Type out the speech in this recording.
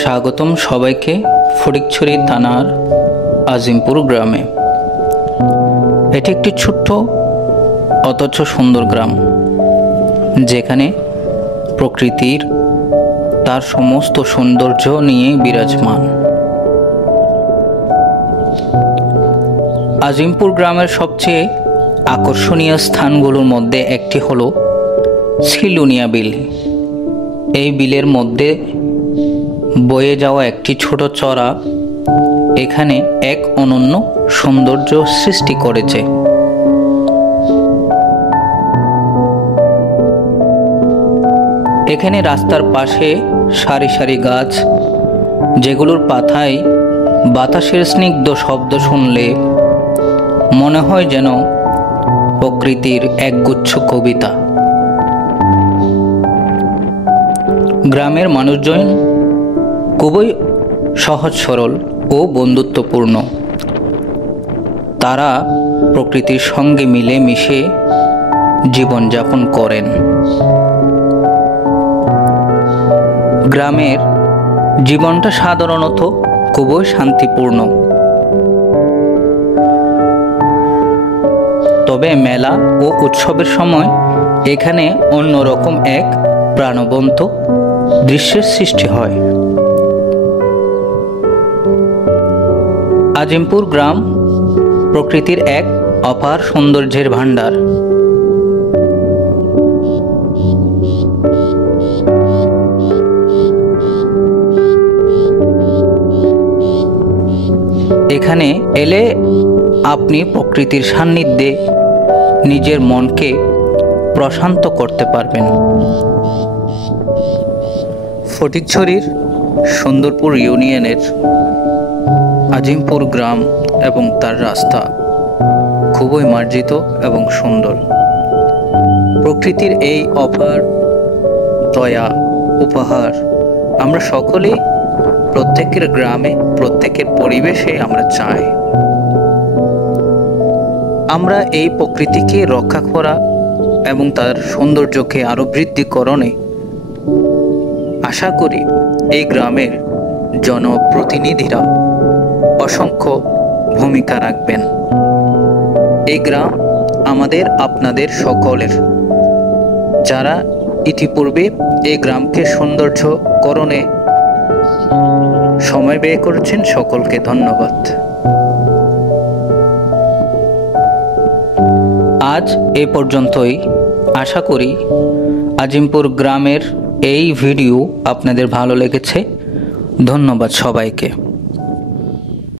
স্বাগতম সবাইকে ফটিকছড়ি থানার আজিমপুর গ্রামে। এটি একটি ছোট্ট অথচ সুন্দর গ্রাম, যেখানে প্রকৃতির তার সমস্ত সৌন্দর্য নিয়ে বিরাজমান। আজিমপুর গ্রামের সবচেয়ে আকর্ষণীয় স্থানগুলোর মধ্যে একটি হলো ছিলুনিয়া বিল। এই বিলের মধ্যে বয়ে যাওয়া একটি ছোট চড়া এখানে এক অনন্য সৌন্দর্য সৃষ্টি করেছে। এখানে রাস্তার পাশে সারি সারি গাছ, যেগুলোর পাতায় বাতাসের স্নিগ্ধ শব্দ শুনলে মনে হয় যেন প্রকৃতির একগুচ্ছ কবিতা। গ্রামের মানুষজন খুবই সহজ সরল ও বন্ধুত্বপূর্ণ। তারা প্রকৃতির সঙ্গে মিলে মিশে জীবনযাপন করেন। গ্রামের জীবনটা সাধারণত খুবই শান্তিপূর্ণ, তবে মেলা ও উৎসবের সময় এখানে অন্যরকম এক প্রাণবন্ত দৃশ্যের সৃষ্টি হয়। আজিমপুর গ্রাম প্রকৃতির এক অপার সৌন্দর্যের ভাণ্ডার। এখানে এলে আপনি প্রকৃতির সান্নিধ্যে নিজের মনকে প্রশান্ত করতে পারবেন। ফটিকছড়ির সুন্দরপুর ইউনিয়নের আজিমপুর গ্রাম এবং তার রাস্তা খুবই মার্জিত এবং সুন্দর। প্রকৃতির এই অপার দয়া উপহার আমরা সকলেই প্রত্যেকের গ্রামে, প্রত্যেকের পরিবেশে আমরা চাই। আমরা এই প্রকৃতিকে রক্ষা করা এবং তার সৌন্দর্যকে আরো বৃদ্ধিকরণে আশা করি এই গ্রামের জনপ্রতিনিধিরা অসংখ্য ভূমিকা রাখবেন। এই গ্রাম আমাদের আপনাদের সকলের, যারা ইতিপূর্বে এই গ্রামকে সৌন্দর্যকরণে সময় ব্যয় করেছেন, সকলকে ধন্যবাদ। আজ এ পর্যন্তই। আশা করি আজিমপুর গ্রামের এই ভিডিও আপনাদের ভালো লেগেছে। ধন্যবাদ সবাইকে।